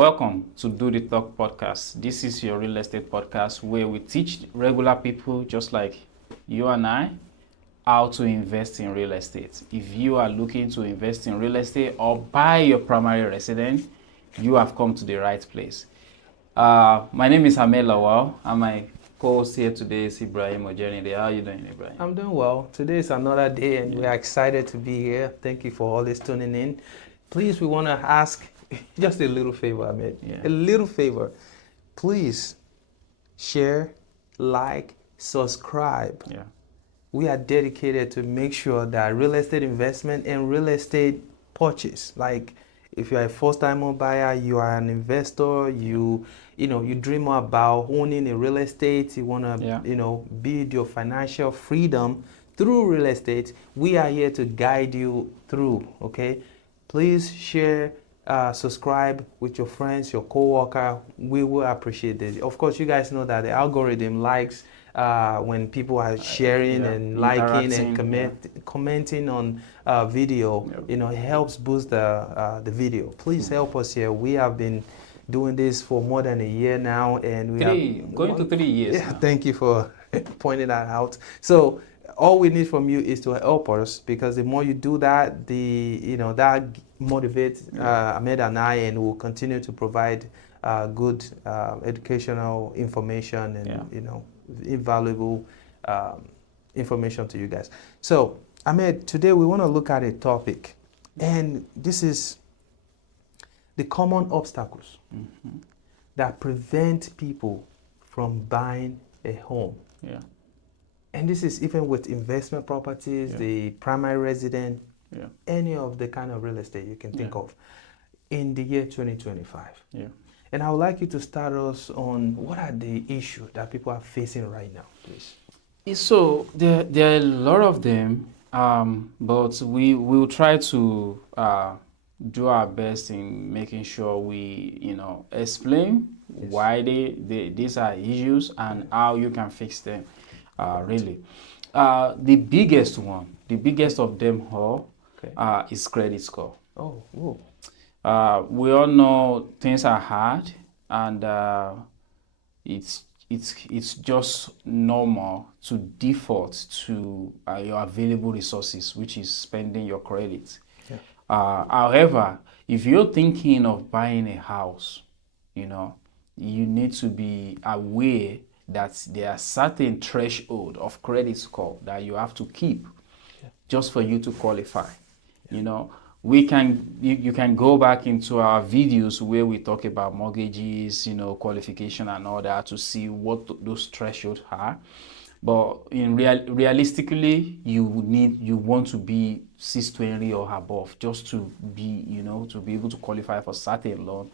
Welcome to Do the Talk podcast. This is your real estate podcast where we teach regular people just like you and I how to invest in real estate. If you are looking to invest in real estate or buy your primary residence, you have come to the right place. My name is Ahmed Lawal and my co-host here today is Ibrahim. How are you doing, Ibrahim? I'm doing well. Today is another day and we are excited to be here. Thank you for always tuning in. Please, we want to ask just a little favor, Ahmed. A little favor. Please share, like, subscribe. We are dedicated to make sure that real estate investment and real estate purchase, like if you're a first-time home buyer, you are an investor, you dream about owning a real estate, you want to build your financial freedom through real estate, we are here to guide you through, okay? Please share, subscribe with your friends, your co-worker. We will appreciate it. Of course, you guys know that the algorithm likes when people are sharing and liking and commenting on video. It helps boost the video. Please help us here. We have been doing this for more than a year now, and we going to 3 years. Yeah, thank you for pointing that out. So all we need from you is to help us, because the more you do that, that motivates Ahmed and I, and we'll continue to provide good educational information and invaluable information to you guys. So Ahmed, today we want to look at a topic, and this is the common obstacles that prevent people from buying a home. And this is even with investment properties, the primary residence, any of the kind of real estate you can think of in the year 2025. And I would like you to start us on what are the issues that people are facing right now, please. So there are a lot of them, but we will try to do our best in making sure we explain why these are issues and how you can fix them. Really, the biggest of them all is credit score. We all know things are hard, and it's just normal to default to your available resources, which is spending your credit. However, if you're thinking of buying a house, you need to be aware that there are certain threshold of credit score that you have to keep just for you to qualify. You can go back into our videos where we talk about mortgages, qualification and all that to see what those thresholds are. But realistically, you want to be 620 or above just to be, to be able to qualify for certain loan.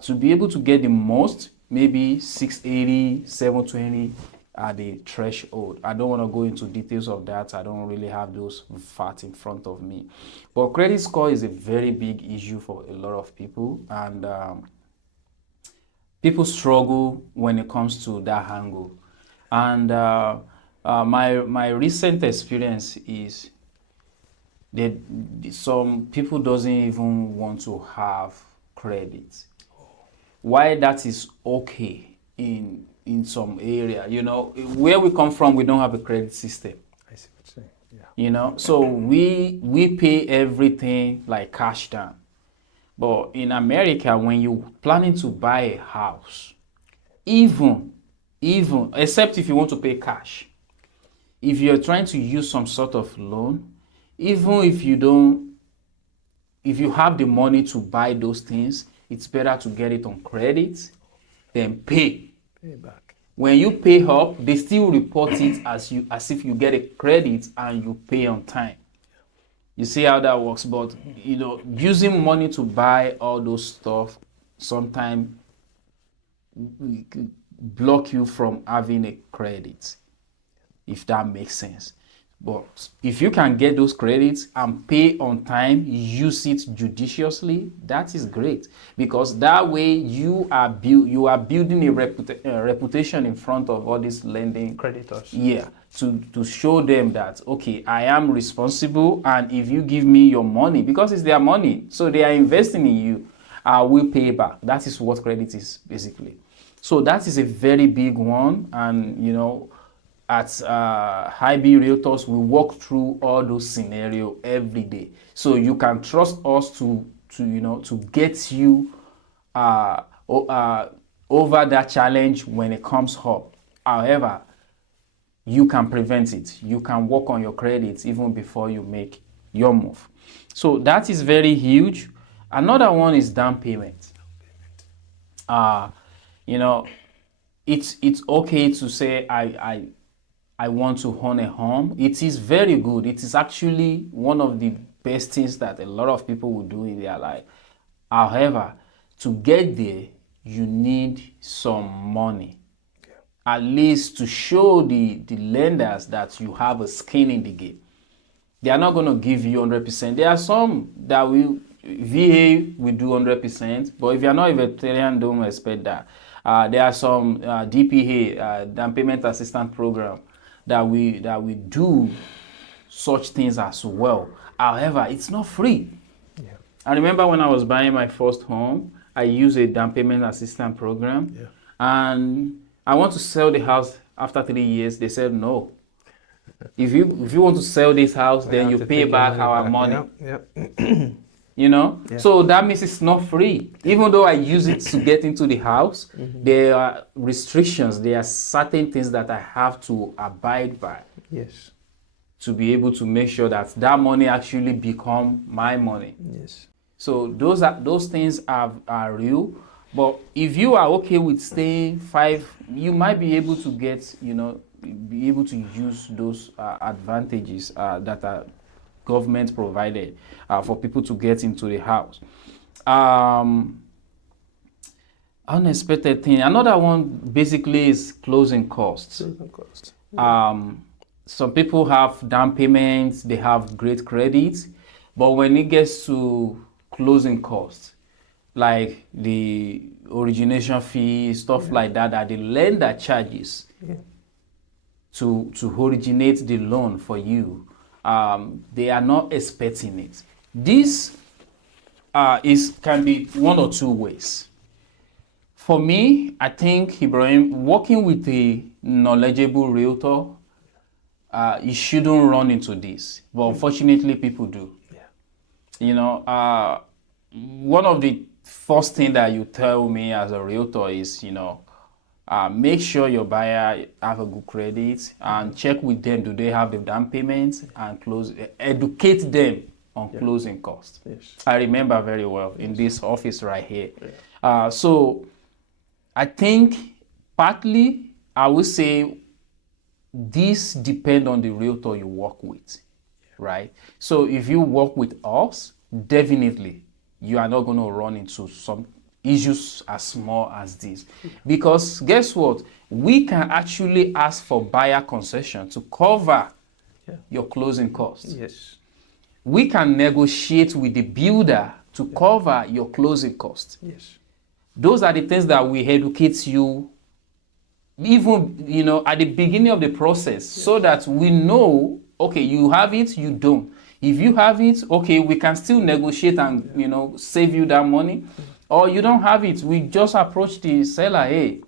To be able to get the most, maybe 680, 720 are the threshold. I don't want to go into details of that. I don't really have those facts in front of me. But credit score is a very big issue for a lot of people, and people struggle when it comes to that angle. And my recent experience is that some people doesn't even want to have credit. Why that is okay in some area, where we come from, we don't have a credit system. I see what you're saying. So we pay everything like cash down. But in America, when you're planning to buy a house, even except if you want to pay cash, if you're trying to use some sort of loan, even if you have the money to buy those things, it's better to get it on credit than pay back. When you pay up, they still report it as if you get a credit and you pay on time. You see how that works? But using money to buy all those stuff sometimes block you from having a credit, if that makes sense. But if you can get those credits and pay on time, use it judiciously, that is great, because that way you are building a reputation in front of all these lending creditors. To show them that, okay, I am responsible, and if you give me your money, because it's their money, so they are investing in you, I will pay back. That is what credit is basically. So that is a very big one, and at High B Realtors, we walk through all those scenarios every day. So you can trust us to get you over that challenge when it comes up. However, you can prevent it. You can work on your credit even before you make your move. So that is very huge. Another one is down payment. It's okay to say I want to own a home. It is very good. It is actually one of the best things that a lot of people will do in their life. However, to get there, you need some money. At least to show the lenders that you have a skin in the game. They are not going to give you 100%. There are some that VA will do 100%, but if you are not a veteran, don't expect that. There are some DPA, down payment assistance program, that we do such things as well. However, it's not free. Yeah. I remember when I was buying my first home, I used a down payment assistance program, and I want to sell the house after 3 years. They said no. If you want to sell this house, then you pay back our money. So that means it's not free. Even though I use it to get into the house, there are restrictions. There are certain things that I have to abide by. Yes. To be able to make sure that money actually become my money. Yes. So those things are real. But if you are okay with staying 5, you might be able to get, be able to use those advantages that are government provided for people to get into the house. Unexpected thing. Another one basically is closing costs. Some people have down payments, they have great credit, but when it gets to closing costs, like the origination fee, stuff like that the lender charges to originate the loan for you, they are not expecting it. This can be one or two ways. For me, I think, Ibrahim, working with a knowledgeable realtor, you shouldn't run into this, but unfortunately people do. One of the first thing that you tell me as a realtor is, make sure your buyer have a good credit and check with them, do they have the down payment, and educate them on closing costs. Yes. I remember very well in this office right here. So I think partly I would say this depends on the realtor you work with, right? So if you work with us, definitely you are not going to run into some issues as small as this. Because guess what? We can actually ask for buyer concession to cover your closing costs. Yes. We can negotiate with the builder to cover your closing costs. Yes. Those are the things that we educate you even, at the beginning of the process, so that we know, okay, you have it, you don't. If you have it, okay, we can still negotiate and, save you that money. Or you don't have it, we just approach the seller, hey,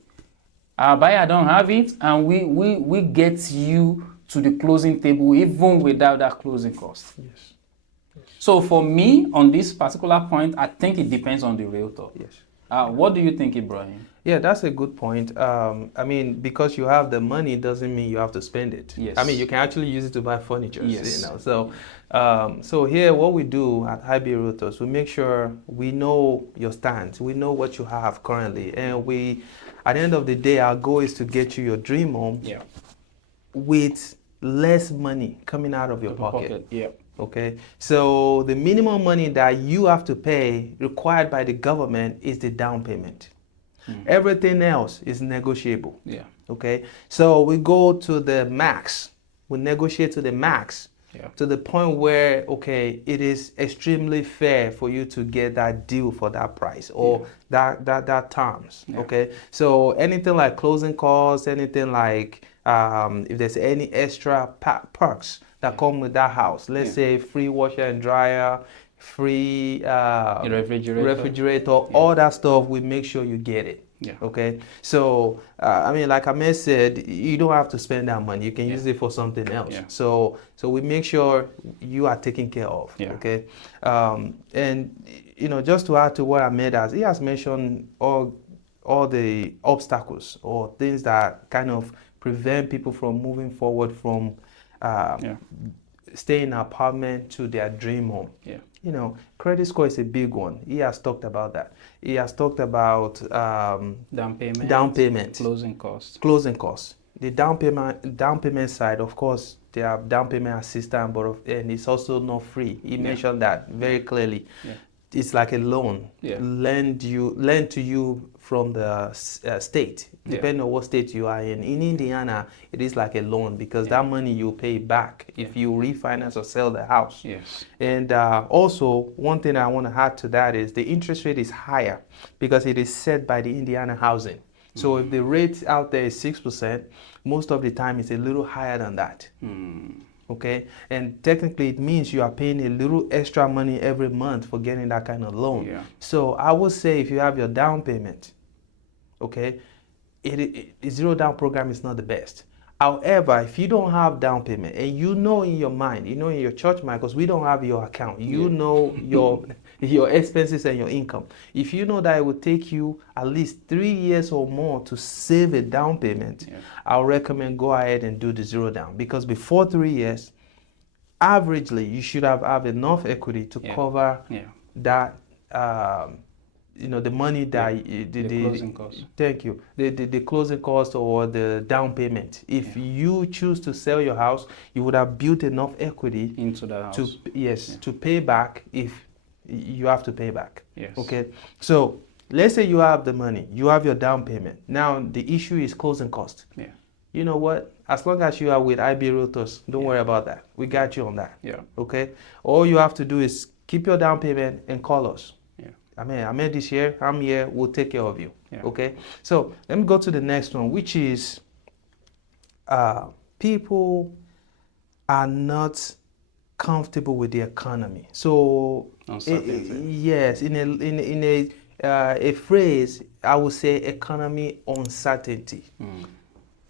our buyer don't have it, and we get you to the closing table even without that closing cost. Yes. So for me, on this particular point, I think it depends on the realtor. Yes. What do you think, Ibrahim? Yeah, that's a good point. Because you have the money doesn't mean you have to spend it. Yes. You can actually use it to buy furniture. Yes. So here, what we do at High B Realtors, we make sure we know your stance, we know what you have currently, and at the end of the day, our goal is to get you your dream home with less money coming out of your pocket. Yeah. Okay, so the minimum money that you have to pay required by the government is the down payment. Everything else is negotiable. Yeah. Okay, so we go to the max. We negotiate to the max, to the point where, okay, it is extremely fair for you to get that deal for that price or that terms. Yeah. Okay, so anything like closing costs, anything like if there's any extra perks that come with that house, let's say free washer and dryer, free refrigerator, all that stuff. We make sure you get it. Yeah. Okay. So I mean, like Ahmed said, you don't have to spend that money. You can use it for something else. Yeah. So we make sure you are taken care of. Yeah. Okay. And just to add to what Ahmed he has mentioned all the obstacles or things that kind of prevent people from moving forward from staying in an apartment to their dream home. Yeah. Credit score is a big one. He has talked about that. He has talked about down payment, closing costs. The down payment side, of course, they have down payment assistance, and it's also not free. He mentioned that very clearly. Yeah. It's like a loan, lend to you from the state, depending on what state you are in. In Indiana, it is like a loan because that money you pay back if you refinance or sell the house. Yes. And also, one thing I want to add to that is the interest rate is higher because it is set by the Indiana housing. So if the rate out there is 6%, most of the time it's a little higher than that. Okay, and technically it means you are paying a little extra money every month for getting that kind of loan. Yeah. So I would say if you have your down payment, okay, a zero down program is not the best. However, if you don't have down payment and in your mind, in your church mind, because we don't have your account, know your expenses and your income. If you know that it would take you at least 3 years or more to save a down payment, I'll recommend go ahead and do the zero down because before 3 years, averagely you should have enough equity to cover that. The money that the closing cost. Thank you. The closing cost or the down payment. If you choose to sell your house, you would have built enough equity into the house. To pay back if you have to pay back. Yes. Okay. So let's say you have the money, you have your down payment. Now the issue is closing cost. Yeah. You know what? As long as you are with IB Realtors, don't worry about that. We got you on that. Yeah. Okay. All you have to do is keep your down payment and call us. Yeah. I made this year. I'm here. We'll take care of you. Yeah. Okay. So let me go to the next one, which is people are not comfortable with the economy. So yes, in a phrase, I would say economy uncertainty.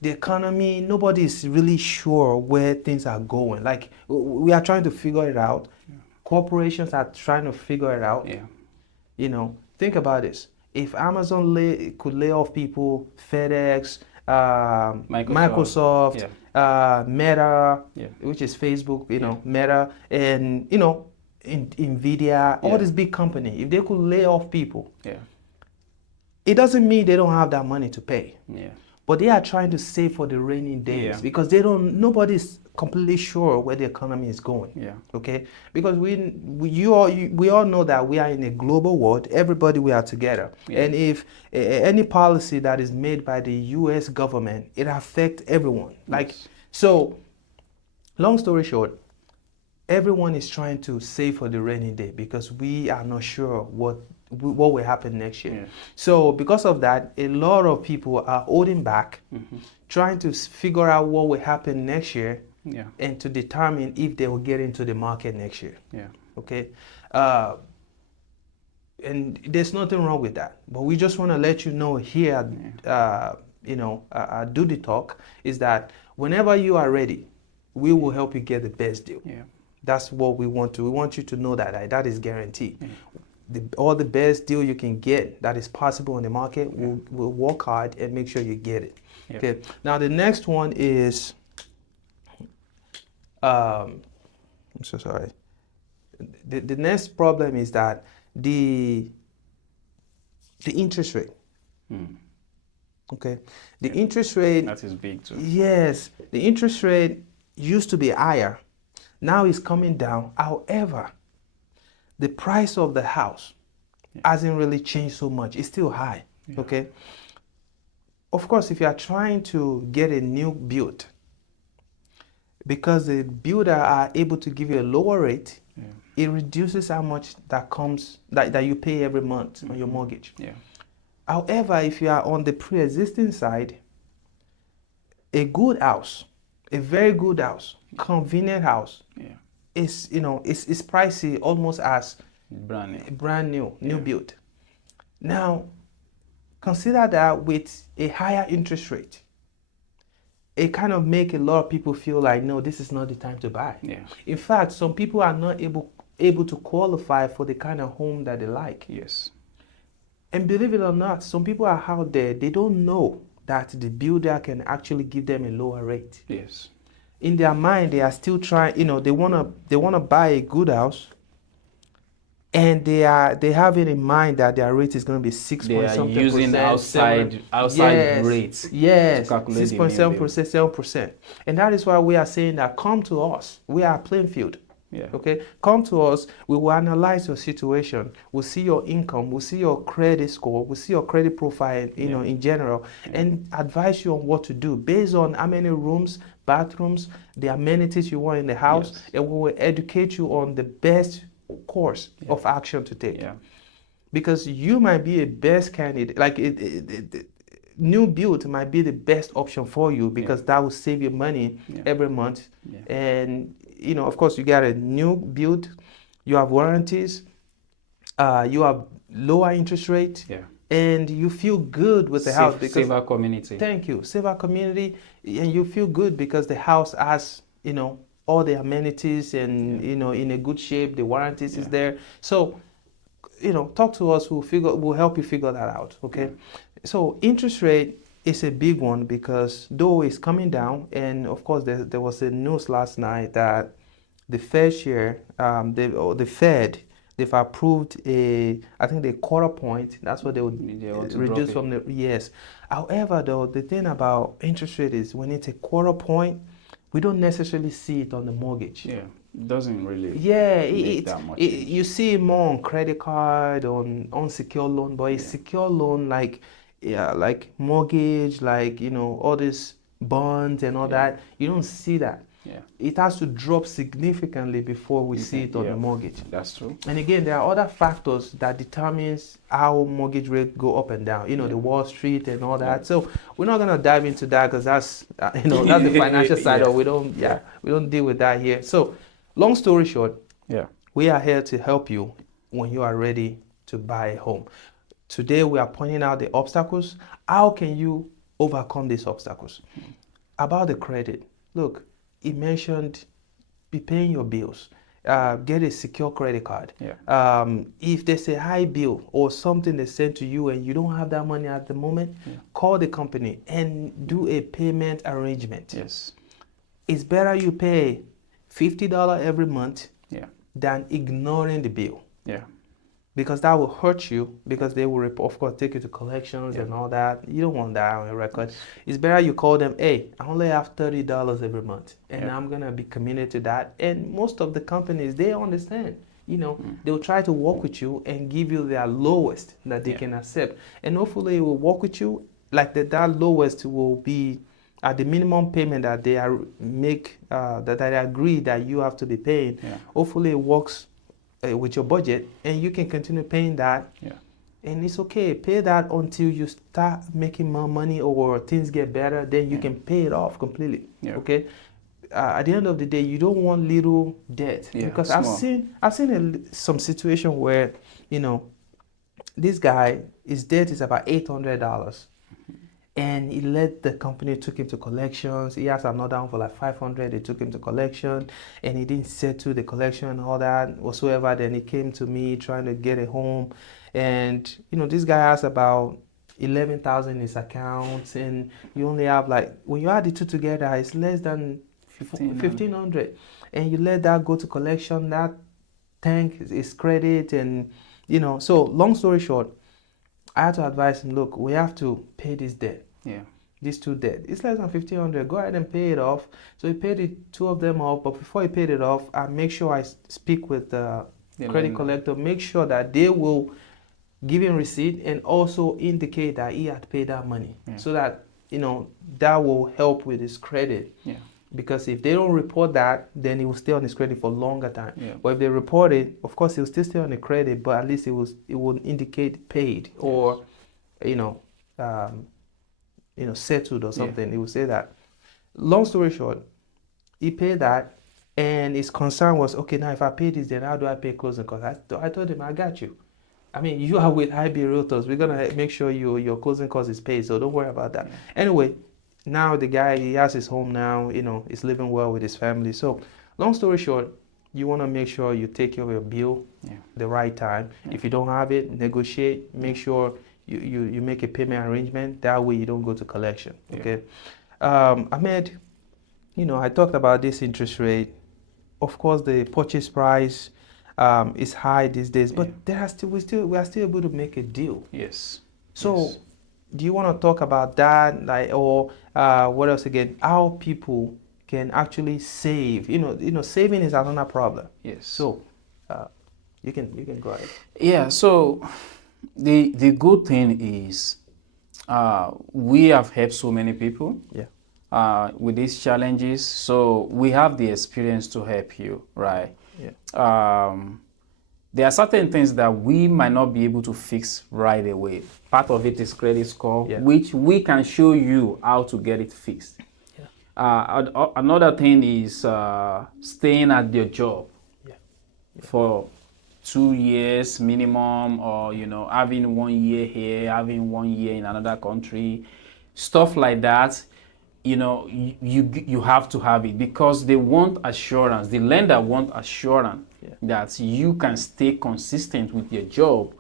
The economy, nobody is really sure where things are going. Like we are trying to figure it out. Corporations are trying to figure it out. Yeah. Think about this. If Amazon could lay off people, FedEx, Microsoft, Meta, which is Facebook, Meta, and Nvidia, all these big companies, if they could lay off people, it doesn't mean they don't have that money to pay. Yeah. But they are trying to save for the rainy days because nobody's completely sure where the economy is going. Yeah. Okay. Because we all know that we are in a global world. Everybody, we are together. Yeah. And if any policy that is made by the U.S. government, it affects everyone. So, long story short, everyone is trying to save for the rainy day because we are not sure what will happen next year. Yeah. So because of that, a lot of people are holding back, trying to figure out what will happen next year and to determine if they will get into the market next year. Yeah. Okay. And there's nothing wrong with that. But we just want to let you know here, do the talk, is that whenever you are ready, we will help you get the best deal. Yeah. That's what we want to. We want you to know that that is guaranteed. Yeah. All the best deal you can get that is possible in the market, we'll work hard and make sure you get it. Yeah. Okay. Now the next one is, I'm so sorry. The next problem is that the interest rate. Okay. The interest rate. That is big too. Yes. The interest rate used to be higher. Now it's coming down. However, the price of the house hasn't really changed so much. It's still high, okay? Of course, if you are trying to get a new build, because the builder are able to give you a lower rate, it reduces how much that you pay every month on your mortgage. Yeah. However, if you are on the pre-existing side, a good house, a very good house, convenient house, is, it's pricey almost as brand new. New build. Now, consider that with a higher interest rate, it kind of make a lot of people feel like, no, this is not the time to buy. Yeah. In fact, some people are not able to qualify for the kind of home that they like. Yes. And believe it or not, some people are out there, they don't know that the builder can actually give them a lower rate. Yes. In their mind, they are still trying, they wanna buy a good house, and they have it in mind that their rate is going to be 6 point something percent. They are using outside rates. Yes, to calculate 6.7%, 7%. And that is why we are saying that come to us. We are playing field. Yeah. Okay, come to us. We will analyze your situation. We'll see your income. We'll see your credit score. We'll see your credit profile, in general, and advise you on what to do based on how many rooms, bathrooms, the amenities you want in the house, and we will educate you on the best course of action to take. Yeah. Because you might be a best candidate, like new build might be the best option for you, because that will save you money every month. And of course, you got a new build, you have warranties, you have lower interest rate, and you feel good with the house because safer community. Thank you, safer community, and you feel good because the house has all the amenities and in a good shape. The warranties is there. So talk to us. We'll help you figure that out. Okay. So interest rate is a big one, because though it's coming down, and of course there was a news last night that the Fed share, the Fed, they've approved I think the quarter point. That's what they would reduce from the However, though, the thing about interest rate is when it's a quarter point, we don't necessarily see it on the mortgage. Yeah, it doesn't really make that much. You see it more on credit card, on unsecured loan, but a secure loan like mortgage, like all these bonds and all that, you don't see that. Yeah. It has to drop significantly before we see it on the mortgage. That's true. And again, there are other factors that determines how mortgage rate go up and down. The Wall Street and all that. So we're not gonna dive into that, because that's that's the financial side of it. We don't deal with that here. So long story short, we are here to help you when you are ready to buy a home. Today we are pointing out the obstacles. How can you overcome these obstacles? About the credit, look, he mentioned be paying your bills. Get a secure credit card. If there's a high bill or something they sent to you and you don't have that money at the moment, call the company and do a payment arrangement. Yes. It's better you pay $50 every month than ignoring the bill. Yeah. Because that will hurt you, because they will, of course, take you to collections and all that. You don't want that on your record. It's better you call them, hey, I only have $30 every month, and I'm going to be committed to that. And most of the companies, they understand. They'll try to work with you and give you their lowest that they can accept. And hopefully it will work with you, like that lowest will be at the minimum payment that they that they agree that you have to be paying. Hopefully it works with your budget, and you can continue paying that. And it's okay, pay that until you start making more money or things get better, then you can pay it off completely. Okay. At the end of the day, you don't want little debt, because I've seen some situation where this guy, his debt is about $800. And he let the company took him to collections. He has another one for like 500. They took him to collection, and he didn't settle the collection and all that whatsoever. Then he came to me trying to get a home, and this guy has about 11,000 in his accounts, and you only have, like, when you add the two together, it's less than 1,500. And you let that go to collection. That tank is credit, and So long story short, I had to advise him, look, we have to pay this debt. These two debt. It's less than 1,500. Go ahead and pay it off. So he paid the two of them off, but before he paid it off, I make sure I speak with the credit collector, make sure that they will give him receipt and also indicate that he had paid that money, so that that will help with his credit. Because if they don't report that, then he will stay on his credit for a longer time. But if they report it, of course he will still stay on the credit, but at least it will indicate paid or settled or something. He will say that. Long story short, he paid that, And his concern was, okay, now if I pay this, then how do I pay closing costs? I told him, I got you. I mean, you are with IB Realtors. We're gonna make sure your closing cost is paid, so don't worry about that. Anyway, now the guy, he has his home now. He's living well with his family. So, long story short, you want to make sure you take care of your bill the right time. If you don't have it, negotiate. Make sure you make a payment arrangement. That way, you don't go to collection. Okay, Ahmed. I talked about this interest rate. Of course, the purchase price is high these days, but we are still able to make a deal. Yes. So, do you want to talk about that, or what else again? How people can actually save? Saving is another problem. Yes. So, you can go ahead. Yeah. So, the good thing is, we have helped so many people. Yeah. With these challenges, so we have the experience to help you, right? Yeah. There are certain things that we might not be able to fix right away. Part of it is credit score, which we can show you how to get it fixed. Yeah. Another thing is staying at your job for 2 years minimum, or having 1 year here, having 1 year in another country, stuff like that. You have to have it because they want assurance. The lender want assurance that you can stay consistent with your job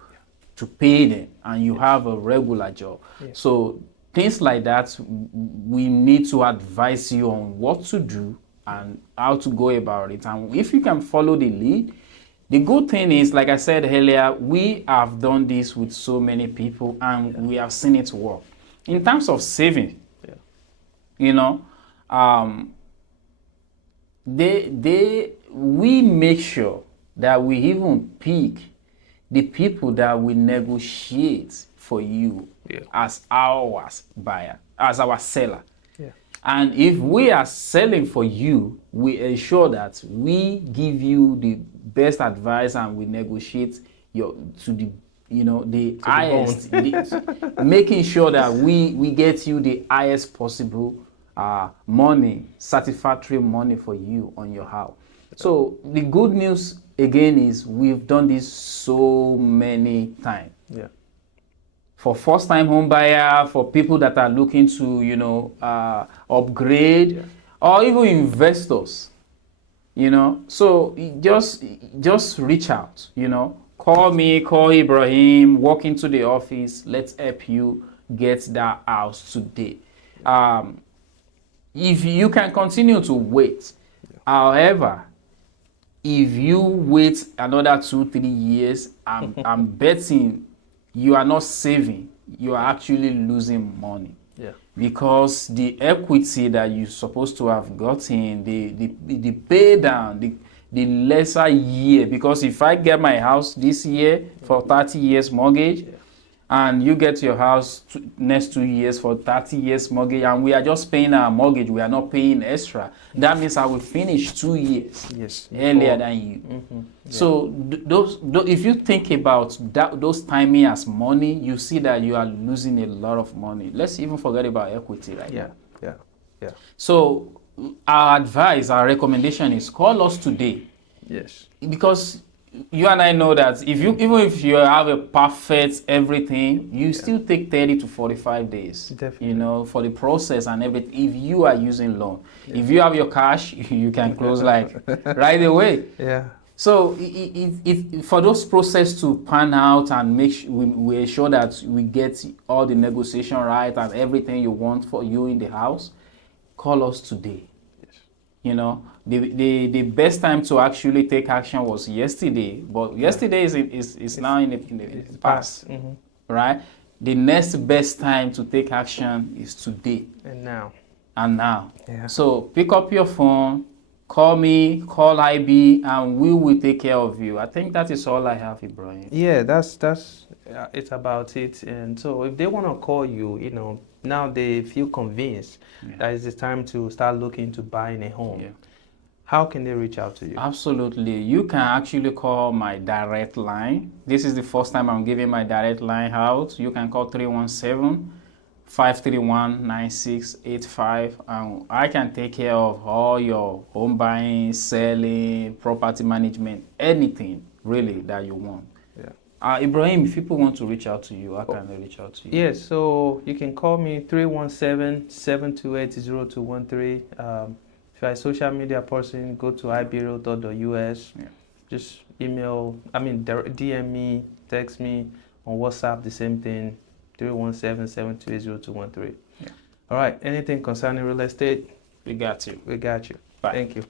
to pay them, and you have a regular job. So things like that, we need to advise you on what to do and how to go about it. And if you can follow the lead, the good thing is, like I said earlier, we have done this with so many people, and we have seen it work. In terms of saving, we make sure that we even pick the people that will negotiate for you as our buyer, as our seller. And if we are selling for you, we ensure that we give you the best advice, and we negotiate the highest, making sure that we get you the highest possible money, satisfactory money for you on your house. So the good news again is we've done this so many times. Yeah. For first-time home buyer, for people that are looking to upgrade, or even investors. So just reach out. Call me, call Ibrahim, walk into the office. Let's help you get that house today. If you can continue to wait, however, if you wait another 2-3 years, I'm betting you are not saving. You are actually losing money. Yeah. Because the equity that you're supposed to have gotten, the pay down, the lesser year. Because if I get my house this year for 30 years mortgage, and you get your house next 2 years for 30 years mortgage, and we are just paying our mortgage, we are not paying extra, that means I will finish 2 years earlier than you. So if you think about those timing as money, you see that you are losing a lot of money. Let's even forget about equity right now. Yeah. So our advice, our recommendation is call us today. Yes. Because you and I know that even if you have a perfect everything, you still take 30 to 45 days. Definitely. For the process and everything. If you are using loan, if you have your cash, you can close like right away. Yeah. So for those process to pan out and make sure we ensure that we get all the negotiation right and everything you want for you in the house, call us today. The best time to actually take action was yesterday, but yesterday is now in the past, right? The next best time to take action is today. And now. Yeah. So pick up your phone, call me, call IB, and we will take care of you. I think that is all I have, Ibrahim. Yeah, that's it's about it. And so if they want to call you, now they feel convinced that it's the time to start looking to buying a home. Yeah. How can they reach out to you? Absolutely. You can actually call my direct line. This is the first time I'm giving my direct line out. You can call 317 531-9685, and I can take care of all your home buying, selling, property management, anything really that you want. Yeah. Ibrahim, if people want to reach out to you, how can they reach out to you? Yes, so you can call me 317-728-0213. If you're a social media person, go to ibrrealtor.us. Yeah. Just DM me, text me on WhatsApp, the same thing, 317-728-0213. Yeah. All right, anything concerning real estate? We got you. We got you. Bye. Thank you.